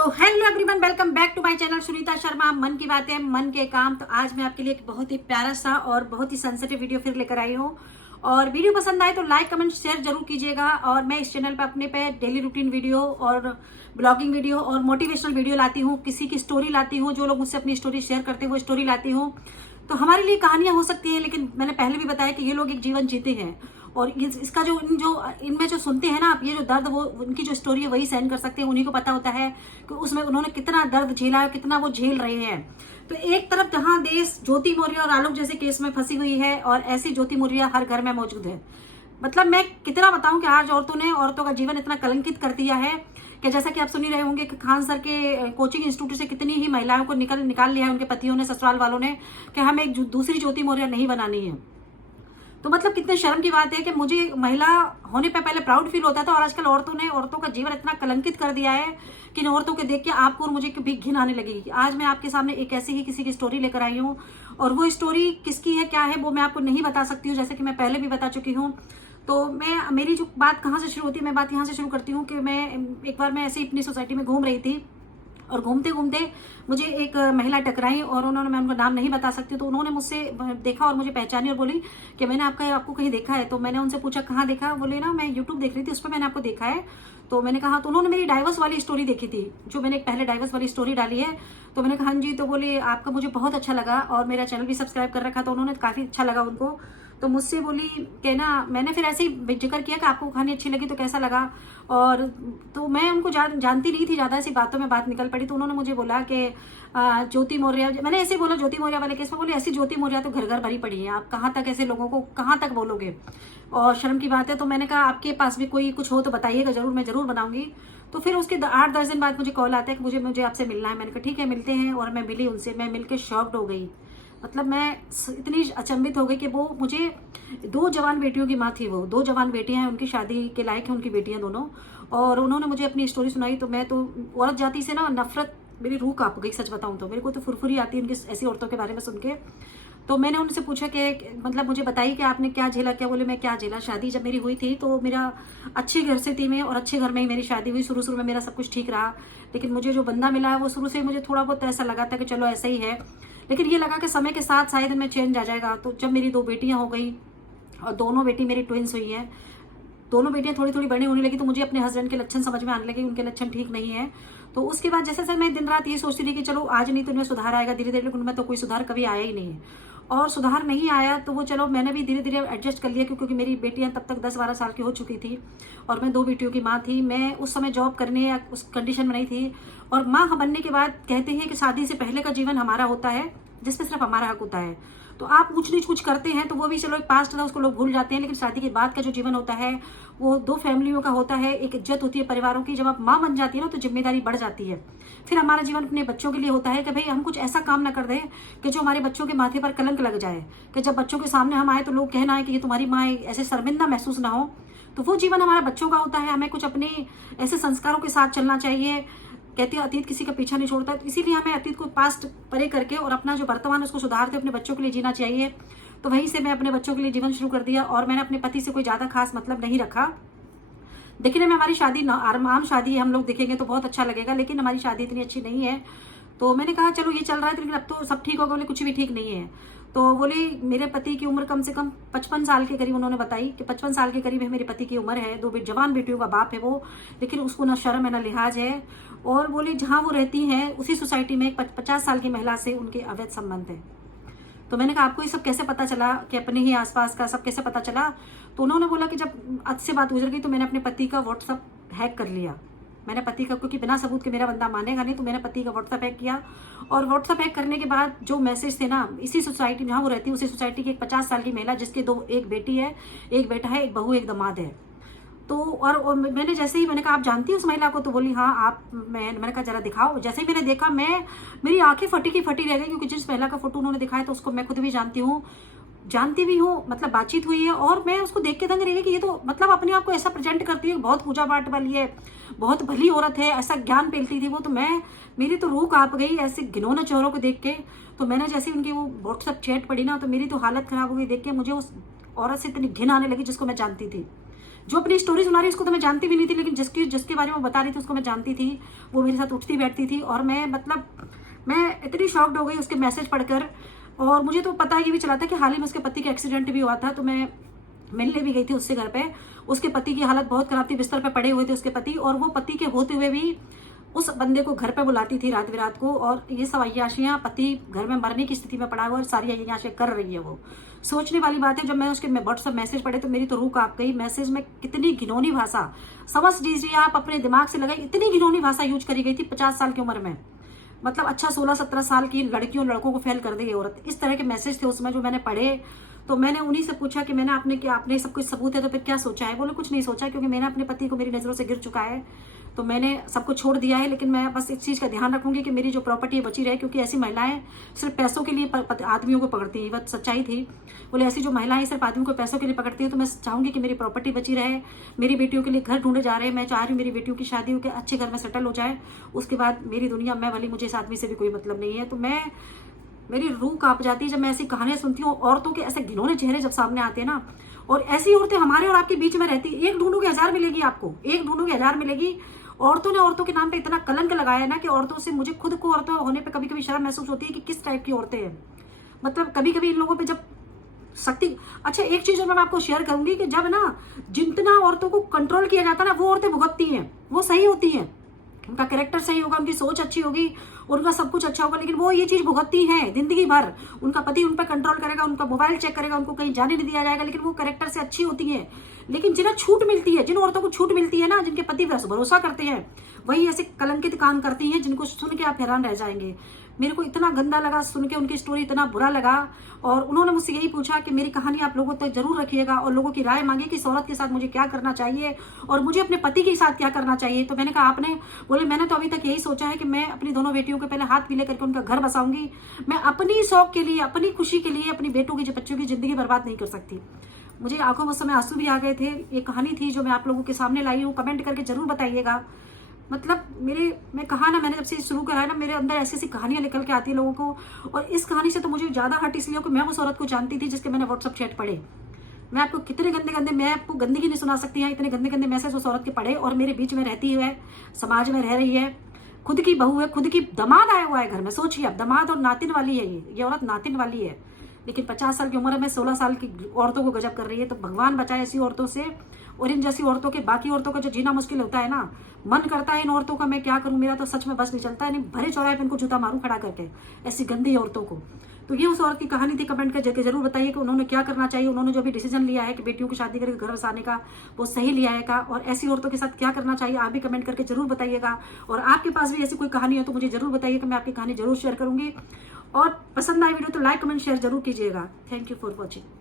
तो hello everyone, welcome back to my channel Sunita Sharma. मन की बातें, मन के काम। तो आज मैं आपके लिए एक बहुत ही प्यारा सा और बहुत ही सेंसिटिव वीडियो फिर लेकर आई हूँ। और वीडियो पसंद आए तो लाइक कमेंट शेयर जरूर कीजिएगा। और मैं इस चैनल पे अपने पे डेली रूटीन वीडियो और ब्लॉगिंग वीडियो और मोटिवेशनल वीडियो लाती हूँ। किसी की स्टोरी लाती हूँ, जो लोग मुझसे अपनी स्टोरी शेयर करते हैं वो स्टोरी लाती हूँ। तो हमारे लिए कहानियां हो सकती हैं, लेकिन मैंने पहले भी बताया कि ये लोग एक जीवन जीते हैं। और इसका जो इनमें जो सुनते हैं ना आप, ये जो दर्द, वो उनकी जो स्टोरी है वही सहन कर सकते हैं। उन्हीं को पता होता है कि उसमें उन्होंने कितना दर्द झेला है, कितना वो झेल रहे हैं। तो एक तरफ जहां देश ज्योति मौर्य और आलोक जैसे केस में फंसी हुई है, और ऐसी ज्योति मौर्य हर घर में मौजूद है। मतलब मैं कितना बताऊं कि आज औरतों ने औरतों का जीवन इतना कलंकित कर दिया है कि जैसा कि आप सुन ही रहे होंगे कि खान सर के कोचिंग इंस्टीट्यूट से कितनी ही महिलाओं को निकाल लिया है उनके पतियों ने, ससुराल वालों ने, कि हमें एक दूसरी ज्योति मौर्य नहीं बनानी है। तो मतलब कितने शर्म की बात है कि मुझे महिला होने पे पहले प्राउड फील होता था, और आजकल औरतों ने औरतों का जीवन इतना कलंकित कर दिया है कि इन औरतों के देख के आपको और मुझे भी घिन आने लगेगी। आज मैं आपके सामने एक ऐसी ही किसी की स्टोरी लेकर आई हूँ, और वो स्टोरी किसकी है, क्या है, वो मैं आपको नहीं बता सकती हूँ, जैसे कि मैं पहले भी बता चुकी हूँ। तो मेरी जो बात कहाँ से शुरू होती है, मैं बात यहाँ से शुरू करती हूँ कि एक बार मैं ऐसे ही अपनी सोसाइटी में घूम रही थी, और घूमते घूमते मुझे एक महिला टकराई, और उन्होंने, मैं उनका नाम नहीं बता सकती, तो उन्होंने मुझसे देखा और मुझे पहचानी और बोली कि मैंने आपको कहीं देखा है। तो मैंने उनसे पूछा कहाँ देखा, बोले ना मैं यूट्यूब देख रही थी, उस पर मैंने आपको देखा है। तो मैंने कहा, तो उन्होंने मेरी डाइवर्स वाली स्टोरी देखी थी, जो मैंने पहले डाइवर्स वाली स्टोरी डाली है। तो मैंने कहा हाँ जी। तो बोले आपका मुझे बहुत अच्छा लगा, और मेरा चैनल भी सब्सक्राइब कर रखा, तो उन्होंने काफ़ी अच्छा लगा उनको। तो मुझसे बोली कि ना, मैंने फिर ऐसे ही जिक्र किया कि आपको कहानी अच्छी लगी तो कैसा लगा। और तो मैं उनको जानती नहीं थी ज़्यादा, ऐसी बातों में बात निकल पड़ी। तो उन्होंने मुझे बोला कि ज्योति मौर्य, मैंने ऐसे ही बोला ज्योति मौर्य वाले केस में, बोले ऐसी ज्योति मौर्य तो घर घर भरी पड़ी है, आप कहाँ तक ऐसे लोगों को कहाँ तक बोलोगे, और शर्म की बात है। तो मैंने कहा आपके पास भी कोई कुछ हो तो बताइएगा जरूर, मैं जरूर बनाऊंगी। तो फिर उसके 8-10 दिन बाद मुझे कॉल आता है कि मुझे आपसे मिलना है। मैंने कहा ठीक है मिलते हैं, और मैं मिली उनसे। मैं मिलकर शॉक्ड हो गई। मतलब मैं इतनी अचंभित हो गई कि वो मुझे 2 जवान बेटियों की माँ थी। वो 2 जवान बेटियां हैं, उनकी शादी के लायक हैं उनकी बेटियां दोनों। और उन्होंने मुझे अपनी स्टोरी सुनाई। तो मैं तो औरत जाति से ना नफरत, मेरी रूह कांप गई सच बताऊं तो। मेरे को तो फुरफुरी आती है उनकी ऐसी औरतों के बारे में सुन के। तो मैंने उनसे पूछा कि मतलब मुझे बताइए कि आपने क्या झेला। क्या बोले मैं क्या झेला, शादी जब मेरी हुई थी तो मेरा अच्छे घर से थी मैं, और अच्छे घर में ही मेरी शादी हुई। शुरू में मेरा सब कुछ ठीक रहा, लेकिन मुझे जो बंदा मिला है वो शुरू से मुझे थोड़ा बहुत ऐसा लगा था कि चलो ऐसा ही है, लेकिन ये लगा कि समय के साथ शायद इनमें चेंज आ जाएगा। तो जब मेरी 2 बेटियां हो गई, और दोनों बेटी मेरी ट्विंस हुई हैं, दोनों बेटियां थोड़ी थोड़ी बड़ी होने लगी, तो मुझे अपने हस्बैंड के लक्षण समझ में आने लगे, उनके लक्षण ठीक नहीं है। तो उसके बाद जैसे मैं दिन रात ये सोचती थी कि चलो आज नहीं तो इनमें सुधार आएगा धीरे धीरे, लेकिन उनमें तो कोई सुधार कभी आया ही नहीं है। और सुधार नहीं आया तो वो चलो मैंने भी धीरे धीरे एडजस्ट कर लिया, क्योंकि मेरी बेटियां तब तक 10-12 साल की हो चुकी थी, और मैं 2 बेटियों की माँ थी। मैं उस समय जॉब करने या उस कंडीशन में नहीं थी। और माँ बनने के बाद कहते हैं कि शादी से पहले का जीवन हमारा होता है, जिसमें सिर्फ हमारा हक होता है। तो आप ऊंच नीच कुछ करते हैं तो वो भी चलो एक पास्ट था, उसको लोग भूल जाते हैं, लेकिन शादी के बाद का जो जीवन होता है वो 2 फैमिलियों का होता है, एक इज्जत होती है परिवारों की। जब आप माँ बन जाती है ना तो जिम्मेदारी बढ़ जाती है। फिर हमारा जीवन अपने बच्चों के लिए होता है कि भाई हम कुछ ऐसा काम ना कर दें कि जो हमारे बच्चों के माथे पर कलंक लग जाए, कि जब बच्चों के सामने हम आए तो लोग कहना है कि ये तुम्हारी माँ है, ऐसे शर्मिंदा महसूस ना हो। तो वो जीवन हमारा बच्चों का होता है। हमें कुछ अपने ऐसे संस्कारों के साथ चलना चाहिए। कहते हैं अतीत किसी का पीछा नहीं छोड़ता, तो इसीलिए हमें अतीत को पास्ट परे करके और अपना जो वर्तमान उसको सुधारते अपने बच्चों के लिए जीना चाहिए। तो वहीं से मैं अपने बच्चों के लिए जीवन शुरू कर दिया, और मैंने अपने पति से कोई ज्यादा खास मतलब नहीं रखा। देखने में हमारी शादी आम शादी है, हम लोग देखेंगे तो बहुत अच्छा लगेगा, लेकिन हमारी शादी इतनी अच्छी नहीं है। तो मैंने कहा चलो ये चल रहा है, लेकिन अब तो सब ठीक होगा। बोले कुछ भी ठीक नहीं है। तो बोले मेरे पति की उम्र कम से कम 55 साल के करीब, उन्होंने बताई कि 55 साल के करीब है मेरे पति की उम्र है। 2 जवान बेटियों का बाप है वो, लेकिन उसको ना शर्म है ना लिहाज है। और बोले जहाँ वो रहती हैं उसी सोसाइटी में एक 50 साल की महिला से उनके अवैध संबंध है। तो मैंने कहा आपको ये सब कैसे पता चला, कि अपने ही आसपास का सब कैसे पता चला। तो उन्होंने बोला कि जब आज से बात गुजर गई तो मैंने अपने पति का व्हाट्सअप हैक कर लिया। मैंने पति का, क्योंकि बिना सबूत के मेरा बंदा मानेगा नहीं, तो मैंने पति का व्हाट्सअप हैक किया। और व्हाट्सअप हैक करने के बाद जो मैसेज थे ना, इसी सोसाइटी जहाँ वो रहती है उसी सोसाइटी की एक 50 साल की महिला, जिसके 1 बेटी है, 1 बेटा है, 1 बहू, 1 दामाद है। तो और मैंने जैसे ही मैंने कहा आप जानती हो उस महिला को, तो बोली हाँ आप। मैंने कहा जरा दिखाओ। जैसे ही मैंने देखा, मेरी आंखें फटी की फटी रह गई, क्योंकि जिस महिला का फोटो उन्होंने दिखाया तो उसको मैं खुद भी जानती भी हूँ, मतलब बातचीत हुई है। और मैं उसको देख के दंग रही कि ये तो मतलब अपने आप को ऐसा प्रेजेंट करती है, बहुत पूजा पाठ वाली है, बहुत भली औरत है, ऐसा ज्ञान पेलती थी वो। तो मेरी तो रूह कांप गई ऐसे घिनौने चेहरों को देख के। तो मैंने जैसे उनकी वो व्हाट्सएप चैट पढ़ी ना, तो मेरी तो हालत खराब हो गई देख के। मुझे उस औरत से इतनी घिन आने लगी जिसको मैं जानती थी। जो अपनी स्टोरी सुना रही उसको तो मैं जानती भी नहीं थी, लेकिन जिसके बारे में वो बता रही थी उसको मैं जानती थी। वो मेरे साथ उठती बैठती थी और मैं इतनी शॉक्ड हो गई उसके मैसेज पढ़कर। और मुझे तो पता ही भी चला था कि हाल ही में उसके पति का एक्सीडेंट भी हुआ था, तो मैं मिलने भी गई थी उससे घर पे। उसके पति की हालत बहुत खराब थी, बिस्तर पे पड़े हुए थे उसके पति, और वो पति के होते हुए भी उस बंदे को घर पे बुलाती थी रात बिरात को। और ये सब अय्याशियां, पति घर में मरने की स्थिति में पड़ा हुआ और सारी अय्याशियां कर रही है वो। सोचने वाली बात है। जब मैं उसके व्हाट्सएप मैसेज पढ़े तो मेरी तो रूह कांप गई। मैसेज में कितनी घिनौनी भाषा, समझ लीजिए आप, अपने दिमाग से लगाई, इतनी घिनौनी भाषा यूज करी गई थी 50 साल की उम्र में। मतलब अच्छा 16-17 साल की लड़कियों लड़कों को फेल कर दी औरत। इस तरह के मैसेज थे उसमें जो मैंने पढ़े। तो मैंने उन्हीं से पूछा कि आपने सब कुछ सबूत है तो फिर क्या सोचा है? बोले कुछ नहीं सोचा, क्योंकि मैंने अपने पति को मेरी नजरों से गिर चुका है, तो मैंने सबको छोड़ दिया है। लेकिन मैं बस इस चीज़ का ध्यान रखूंगी कि मेरी जो प्रॉपर्टी बची रहे, क्योंकि ऐसी महिलाएं सिर्फ पैसों के लिए आदमियों को पकड़ती हैं। वह सच्चाई थी। बोले ऐसी जो महिलाएं सिर्फ आदमियों को पैसों के लिए पकड़ती हैं, तो मैं चाहूंगी कि मेरी प्रॉपर्टी बची रहे। मेरी बेटियों के लिए घर ढूंढे जा रहे हैं, मैं चाह रही हूँ मेरी बेटियों की शादी होकर अच्छे घर में सेटल हो जाए। उसके बाद मेरी दुनिया मैं वाली, मुझे इस आदमी से भी कोई मतलब नहीं है। तो मेरी रूह कांप जाती है जब मैं ऐसी कहानियां सुनती हूँ। औरतों के ऐसे घिनौने चेहरे जब सामने आते हैं ना, और ऐसी औरतें हमारे और आपके बीच में रहती। एक ढूंढोगे 1000 मिलेगी आपको, एक ढूंढोगे 1000 मिलेगी। औरतों ने औरतों के नाम पे इतना कलंक लगाया है ना कि औरतों से मुझे खुद को औरतों होने पे कभी कभी शर्म महसूस होती है कि किस टाइप की औरतें हैं। मतलब कभी कभी इन लोगों पे जब शक्ति। अच्छा एक चीज और मैं आपको शेयर करूंगी कि जब ना जितना औरतों को कंट्रोल किया जाता है ना, वो औरतें भुगतती हैं। वो सही होती हैं, उनका कैरेक्टर सही होगा, उनकी सोच अच्छी होगी, उनका सब कुछ अच्छा होगा, लेकिन वो ये चीज भुगतती हैं जिंदगी भर। उनका पति उन पर कंट्रोल करेगा, उनका मोबाइल चेक करेगा, उनको कहीं जाने नहीं दिया जाएगा, लेकिन वो कैरेक्टर से अच्छी होती हैं। लेकिन जिन्हें छूट मिलती है, जिन औरतों को छूट मिलती है ना, जिनके पति भरोसा करते हैं, वही ऐसे कलंकित काम करती हैं जिनको सुन के आप हैरान रह जाएंगे। मेरे को इतना गंदा लगा सुन के, उनकी स्टोरी इतना बुरा लगा। और उन्होंने मुझसे यही पूछा कि मेरी कहानी आप लोगों तक जरूर रखिएगा और लोगों की राय मांगी कि इस औरत के साथ मुझे क्या करना चाहिए और मुझे अपने पति के साथ क्या करना चाहिए। तो मैंने कहा आपने, बोले मैंने तो अभी तक यही सोचा है कि मैं अपनी दोनों बेटियों के पहले हाथ पीले करके उनका घर बसाऊंगी। मैं अपनी शौक के लिए, अपनी खुशी के लिए अपनी बेटों की, बच्चों की जिंदगी बर्बाद नहीं कर सकती। मुझे आंखों में उस समय आंसू भी आ गए थे। ये कहानी थी जो मैं आप लोगों के सामने लाई हूँ। कमेंट करके जरूर बताइएगा। मतलब मैं कहा ना, मैंने जब से शुरू करा है ना, मेरे अंदर ऐसी ऐसी कहानियां निकल के आती है लोगों को। और इस कहानी से तो मुझे ज्यादा हर्ट इसलिए हो कि मैं उस औरत को जानती थी जिसके मैंने व्हाट्सअप चैट पढ़े। मैं आपको कितने गंदे, मैं आपको गंदगी नहीं सुना सकती है, इतने गंदे मैसेज उस औरत के पढ़े। और मेरे बीच में रहती है, समाज में रह रही है, खुद की बहू है, खुद की दामाद आया हुआ है घर में। सोचिए आप, दामाद और नातिन वाली है ये औरत नातिन वाली है, लेकिन 50 साल की उम्र में 16 साल की औरतों को गजब कर रही है। तो भगवान बचाए ऐसी औरतों से। और इन जैसी औरतों के, बाकी औरतों का जो जीना मुश्किल होता है ना, मन करता है इन औरतों का मैं क्या करूं, मेरा तो सच में बस नहीं चलता है, नहीं भरे चौराहे पे इनको जूता मारूं खड़ा करके, ऐसी गंदी औरतों को। तो ये उस औरत की कहानी थी। कमेंट करके जरूर बताइए कि उन्होंने क्या करना चाहिए, उन्होंने जो भी डिसीजन लिया है कि बेटियों की शादी करके घर बसाने का, वो सही लिया है का, और ऐसी औरतों के साथ क्या करना चाहिए आप भी कमेंट करके जरूर बताइएगा। और आपके पास भी ऐसी कोई कहानी है तो मुझे जरूर बताइएगा, मैं आपकी कहानी जरूर शेयर करूंगी। और पसंद आए वीडियो तो लाइक कमेंट शेयर जरूर कीजिएगा। Thank you for watching.